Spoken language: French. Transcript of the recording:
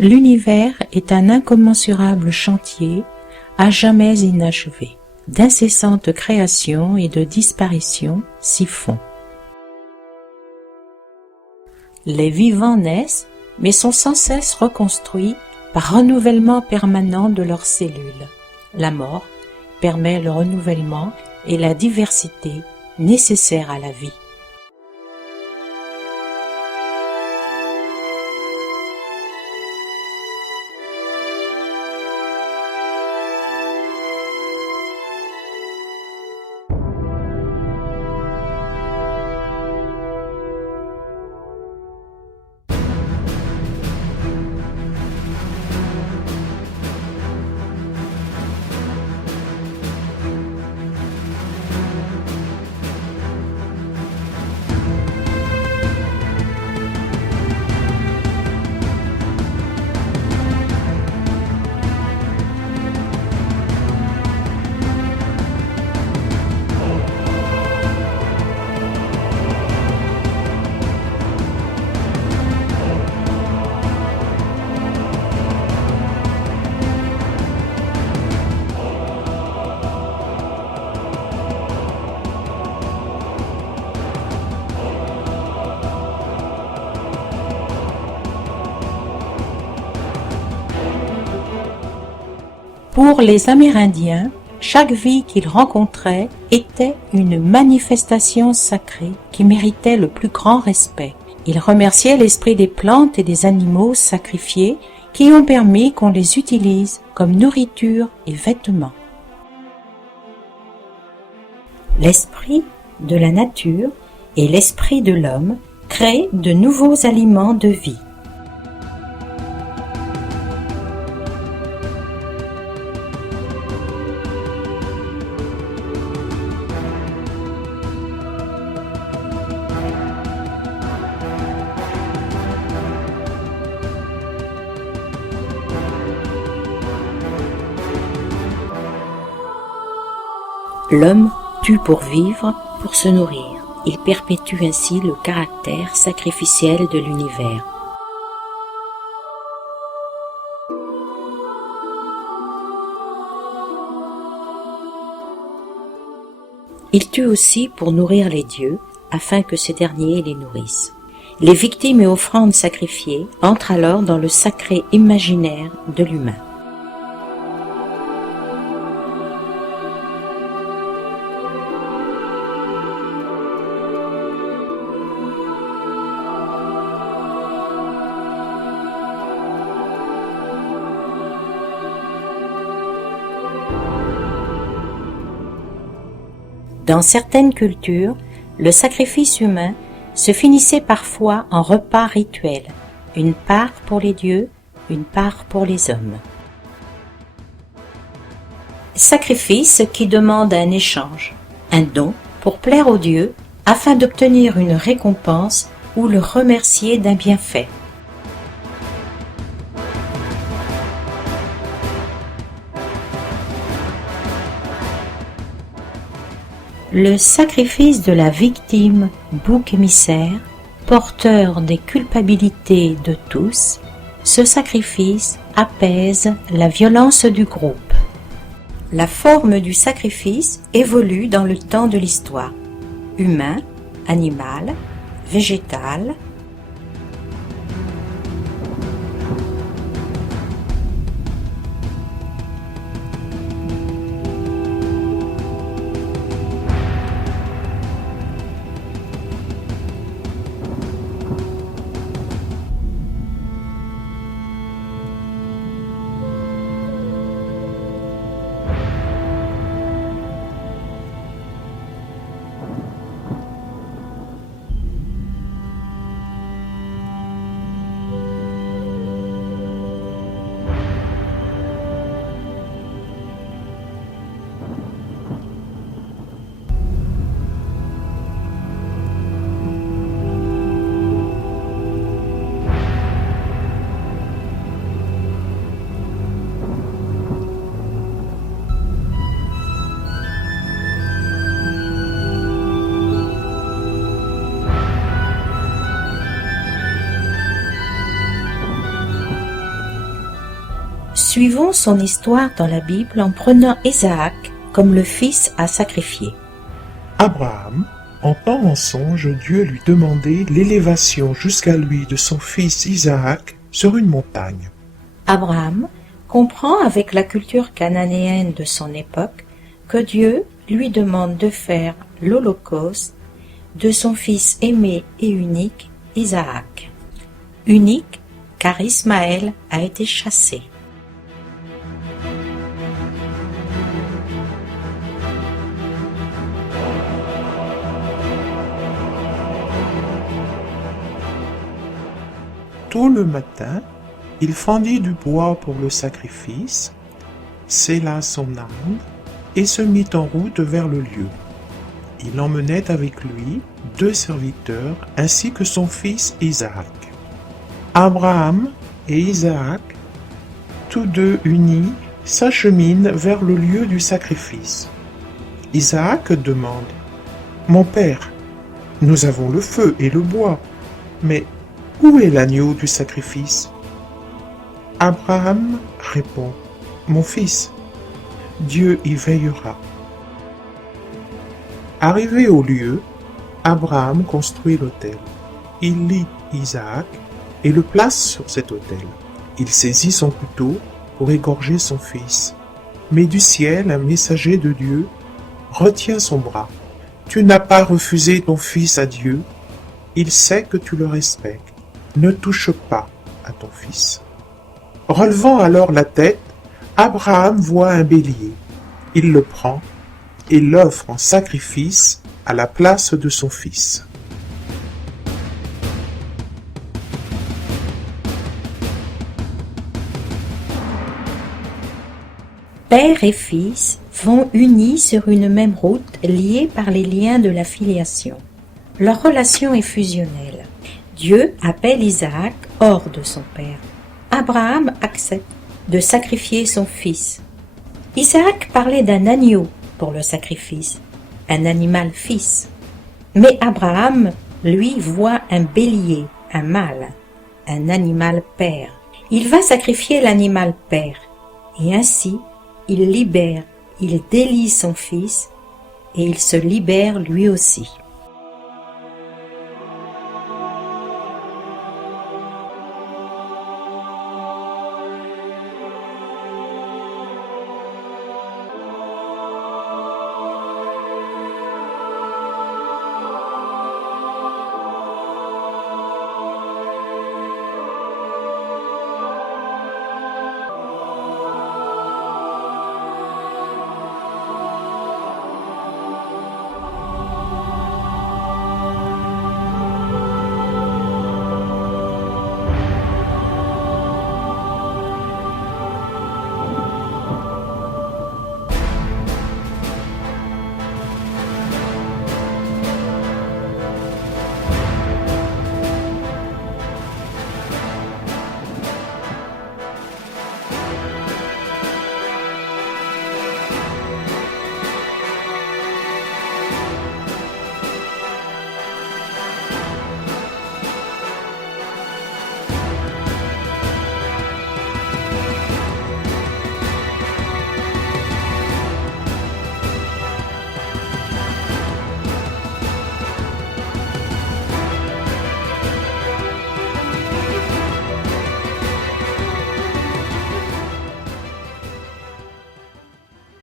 L'univers est un incommensurable chantier, à jamais inachevé. D'incessantes créations et de disparitions s'y font. Les vivants naissent, mais sont sans cesse reconstruits par renouvellement permanent de leurs cellules. La mort permet le renouvellement et la diversité nécessaires à la vie. Pour les Amérindiens, chaque vie qu'ils rencontraient était une manifestation sacrée qui méritait le plus grand respect. Ils remerciaient l'esprit des plantes et des animaux sacrifiés qui ont permis qu'on les utilise comme nourriture et vêtements. L'esprit de la nature et l'esprit de l'homme créent de nouveaux aliments de vie. L'homme tue pour vivre, pour se nourrir. Il perpétue ainsi le caractère sacrificiel de l'univers. Il tue aussi pour nourrir les dieux, afin que ces derniers les nourrissent. Les victimes et offrandes sacrifiées entrent alors dans le sacré imaginaire de l'humain. Dans certaines cultures, le sacrifice humain se finissait parfois en repas rituel, une part pour les dieux, une part pour les hommes. Sacrifice qui demande un échange, un don pour plaire aux dieux afin d'obtenir une récompense ou le remercier d'un bienfait. Le sacrifice de la victime, bouc émissaire, porteur des culpabilités de tous, ce sacrifice apaise la violence du groupe. La forme du sacrifice évolue dans le temps de l'histoire. Humain, animal, végétal. Suivons son histoire dans la Bible en prenant Isaac comme le fils à sacrifier. Abraham, en temps en songe, Dieu lui demandait l'élévation jusqu'à lui de son fils Isaac sur une montagne. Abraham comprend avec la culture cananéenne de son époque que Dieu lui demande de faire l'holocauste de son fils aimé et unique, Isaac. Unique car Ismaël a été chassé. Tôt le matin, il fendit du bois pour le sacrifice, scella son arme et se mit en route vers le lieu. Il emmenait avec lui 2 serviteurs ainsi que son fils Isaac. Abraham et Isaac, tous deux unis, s'acheminent vers le lieu du sacrifice. Isaac demande : « Mon père, nous avons le feu et le bois, mais où est l'agneau du sacrifice ?» Abraham répond : « Mon fils, Dieu y veillera. » Arrivé au lieu, Abraham construit l'autel. Il lie Isaac et le place sur cet autel. Il saisit son couteau pour égorger son fils. Mais du ciel, un messager de Dieu retient son bras. « Tu n'as pas refusé ton fils à Dieu. Il sait que tu le respectes. Ne touche pas à ton fils. » Relevant alors la tête, Abraham voit un bélier. Il le prend et l'offre en sacrifice à la place de son fils. Père et fils vont unis sur une même route, liés par les liens de la filiation. Leur relation est fusionnelle. Dieu appelle Isaac hors de son père. Abraham accepte de sacrifier son fils. Isaac parlait d'un agneau pour le sacrifice, un animal fils. Mais Abraham, lui, voit un bélier, un mâle, un animal père. Il va sacrifier l'animal père, et ainsi, il libère, il délie son fils, et il se libère lui aussi.